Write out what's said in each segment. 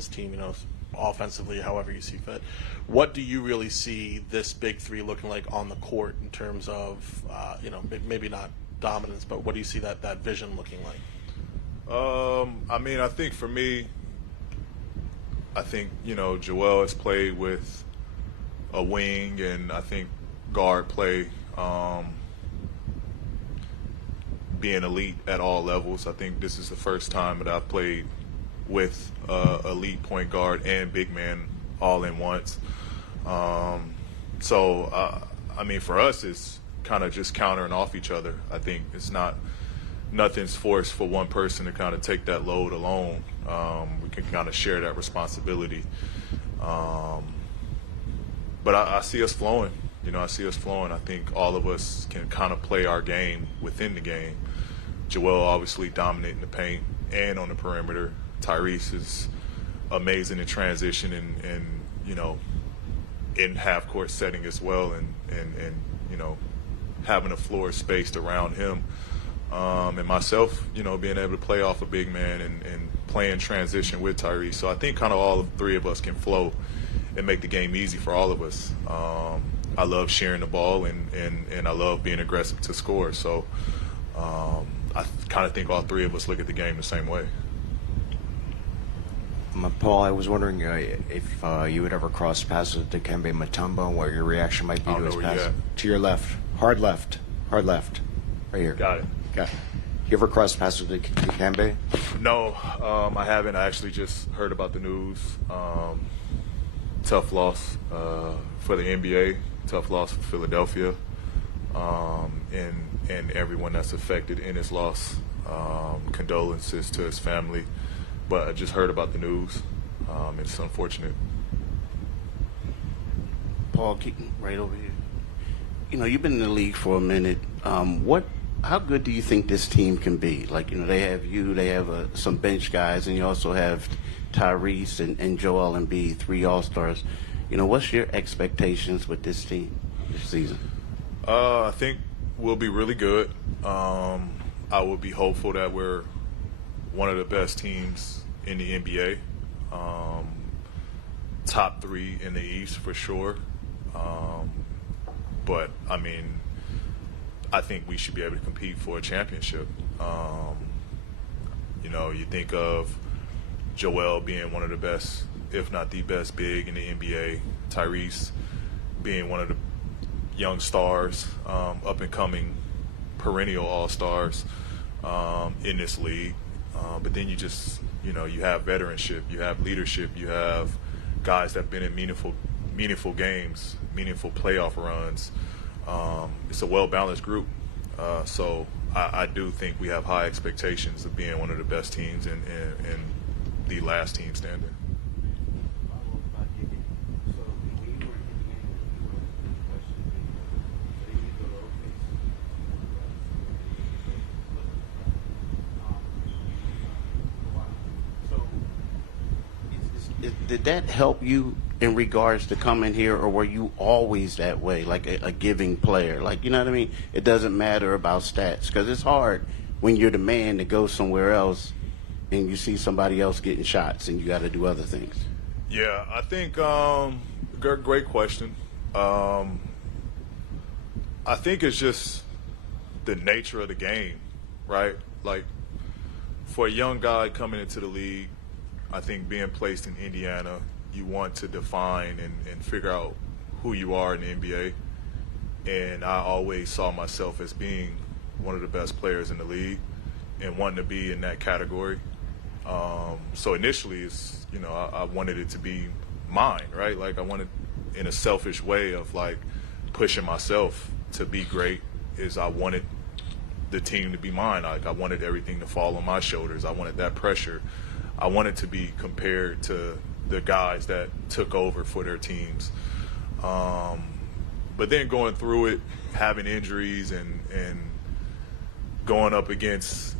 this team, offensively, however you see fit. What do you really see this big three looking like on the court in terms of, maybe not dominance, but what do you see that vision looking like? I think for me, Joel has played with a wing, and I think guard play, being elite at all levels. I think this is the first time that I've played with elite point guard and big man all in once. For us, it's kind of just countering off each other. I think nothing's forced for one person to kind of take that load alone. We can kind of share that responsibility. But I see us flowing. I think all of us can kind of play our game within the game. Joel obviously dominating the paint and on the perimeter. Tyrese is amazing in transition and in half-court setting as well, and having a floor spaced around him. And myself, being able to play off a big man and play in transition with Tyrese. So I think kind of all three of us can flow and make the game easy for all of us. I love sharing the ball, and I love being aggressive to score. So I kind of think all three of us look at the game the same way. Paul, I was wondering if you would ever cross paths with Dikembe Mutombo and what your reaction might be to his pass. To your left. Hard left. Right here. Got it. You ever cross paths with Dikembe? No, I haven't. I actually just heard about the news. Tough loss for the NBA. Tough loss for Philadelphia. And everyone that's affected in his loss. Condolences to his family. But I just heard about the news. It's unfortunate. Paul, right over here. You've been in the league for a minute. How good do you think this team can be? They have you, they have some bench guys, and you also have Tyrese and Joel Embiid, 3 All-Stars. What's your expectations with this team this season? I think we'll be really good. I would be hopeful that we're one of the best teams in the NBA. Top 3 in the East for sure. But I think we should be able to compete for a championship. You think of Joel being one of the best, if not the best big in the NBA. Tyrese being one of the young stars, up and coming perennial all-stars in this league. But then you just, you have veteranship, you have leadership, you have guys that have been in meaningful games, meaningful playoff runs. It's a well-balanced group. So I do think we have high expectations of being one of the best teams and the last team standing. Did that help you in regards to coming here, or were you always that way, like a giving player? You know what I mean? It doesn't matter about stats, because it's hard when you're the man to go somewhere else and you see somebody else getting shots and you got to do other things. Yeah, I think great question. I think it's just the nature of the game, right? For a young guy coming into the league, I think being placed in Indiana, you want to define and figure out who you are in the NBA. And I always saw myself as being one of the best players in the league and wanting to be in that category. So initially, I wanted it to be mine, right? I wanted, in a selfish way of pushing myself to be great, is I wanted the team to be mine. I wanted everything to fall on my shoulders. I wanted that pressure. I wanted to be compared to the guys that took over for their teams. But then going through it, having injuries and going up against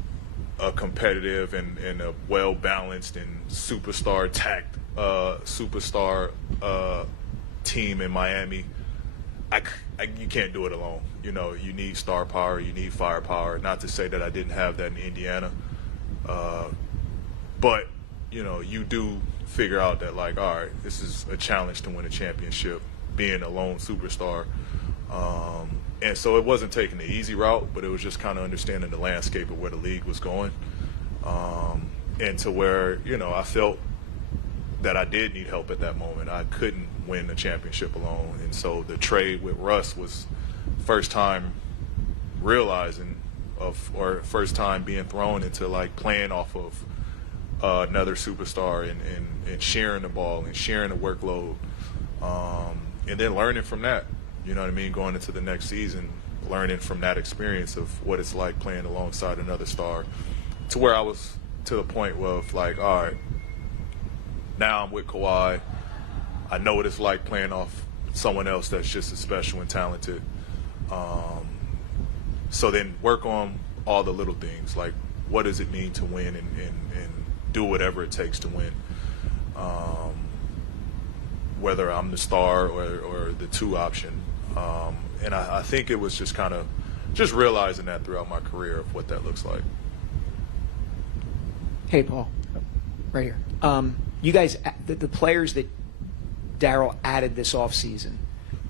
a competitive and a well-balanced and superstar team in Miami, you can't do it alone. You need star power, you need firepower. Not to say that I didn't have that in Indiana. But, you do figure out that, like, all right, this is a challenge to win a championship, being a lone superstar. And so it wasn't taking the easy route, but it was just kind of understanding the landscape of where the league was going. And to where, I felt that I did need help at that moment. I couldn't win a championship alone. And so the trade with Russ was first time realizing or first time being thrown into, like, playing off of another superstar and sharing the ball and sharing the workload. And then learning from that, you know what I mean, going into the next season, learning from that experience of what it's like playing alongside another star, to where I was to the point of, like, all right, now I'm with Kawhi. I know what it's like playing off someone else that's just as special and talented. So then work on all the little things, like what does it mean to win and do whatever it takes to win. Whether I'm the star or the two option. And I think it was just kind of just realizing that throughout my career of what that looks like. Hey, Paul. Right here. You guys, the players that Daryl added this offseason,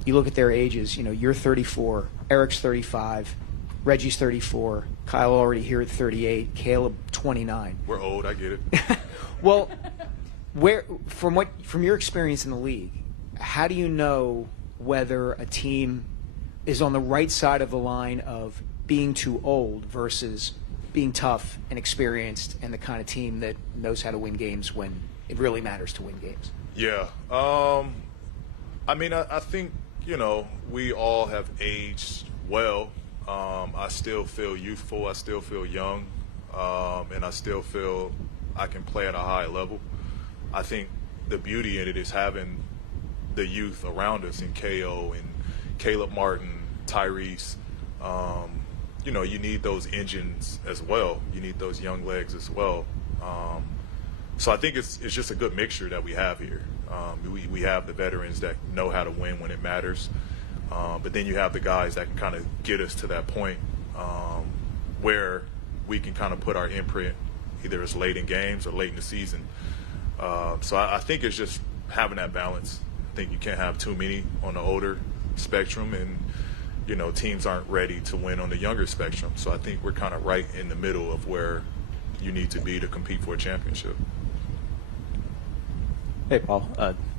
you look at their ages, you're 34, Eric's 35, Reggie's 34, Kyle already here at 38, Caleb 29. We're old, I get it. Well, from your experience in the league, how do you know whether a team is on the right side of the line of being too old versus being tough and experienced and the kind of team that knows how to win games when it really matters to win games? Yeah. I mean, I think, we all have aged well. I still feel youthful. I still feel young. And I still feel I can play at a high level. I think the beauty in it is having the youth around us in KO and Caleb Martin, Tyrese. You need those engines as well. You need those young legs as well. So I think it's just a good mixture that we have here. We have the veterans that know how to win when it matters. But then you have the guys that can kind of get us to that point where we can kind of put our imprint, either it's late in games or late in the season. So I think it's just having that balance. I think you can't have too many on the older spectrum, and teams aren't ready to win on the younger spectrum. So I think we're kind of right in the middle of where you need to be to compete for a championship. Hey, Paul.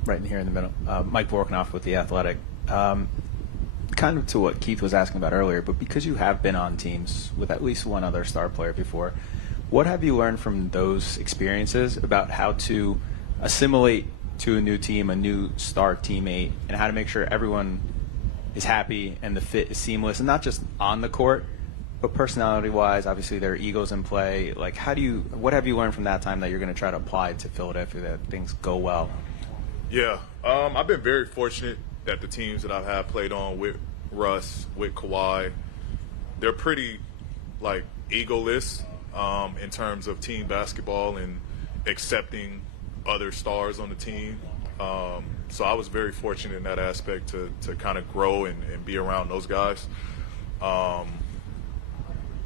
Right in here in the middle. Mike Vorknoff with The Athletic. Kind of to what Keith was asking about earlier, but because you have been on teams with at least one other star player before, what have you learned from those experiences about how to assimilate to a new team, a new star teammate, and how to make sure everyone is happy and the fit is seamless, and not just on the court, but personality-wise? Obviously, there are egos in play. Like, what have you learned from that time that you're going to try to apply to Philadelphia that things go well? Yeah, I've been very fortunate that the teams that I've had played on with Russ, with Kawhi, they're pretty, like, egoless in terms of team basketball and accepting other stars on the team. So I was very fortunate in that aspect to kind of grow and be around those guys.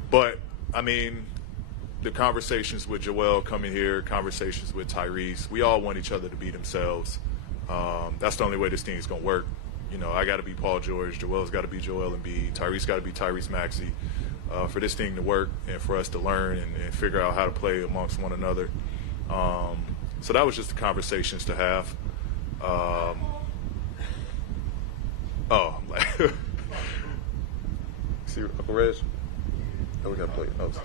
But, I mean, the conversations with Joel coming here, conversations with Tyrese, we all want each other to be themselves. That's the only way this thing is going to work. I got to be Paul George. Joel's got to be Joel Embiid. Tyrese got to be Tyrese Maxey for this thing to work and for us to learn and figure out how to play amongst one another. So that was just the conversations to have. See Uncle Reg? Oh, we got to play notes.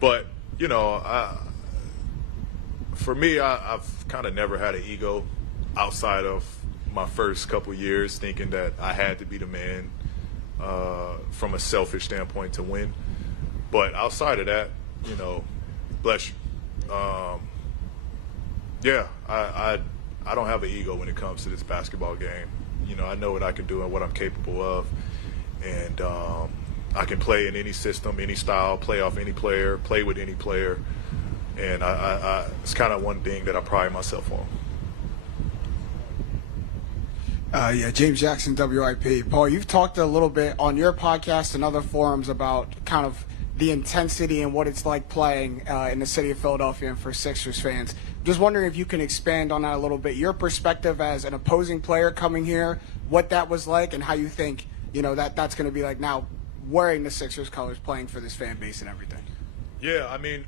But, for me, I've kind of never had an ego outside of my first couple years, thinking that I had to be the man from a selfish standpoint to win. But outside of that, bless you. Yeah, I don't have an ego when it comes to this basketball game. I know what I can do and what I'm capable of. And I can play in any system, any style, play off any player, play with any player. And it's kind of one thing that I pride myself on. James Jackson, WIP. Paul, you've talked a little bit on your podcast and other forums about kind of the intensity and what it's like playing in the city of Philadelphia and for Sixers fans. Just wondering if you can expand on that a little bit. Your perspective as an opposing player coming here, what that was like, and how you think that's going to be like now wearing the Sixers colors, playing for this fan base and everything. Yeah, I mean,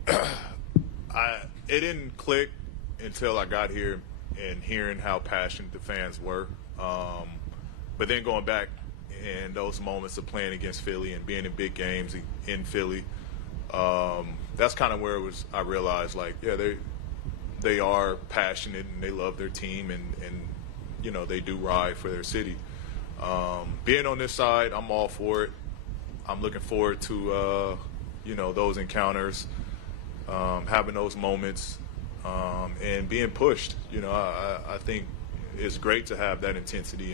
it didn't click until I got here and hearing how passionate the fans were. But then going back in those moments of playing against Philly and being in big games in Philly, that's kind of where I realized, like, yeah, they are passionate and they love their team and they do ride for their city. Being on this side, I'm all for it. I'm looking forward to those encounters, having those moments, and being pushed. I think it's great to have that intensity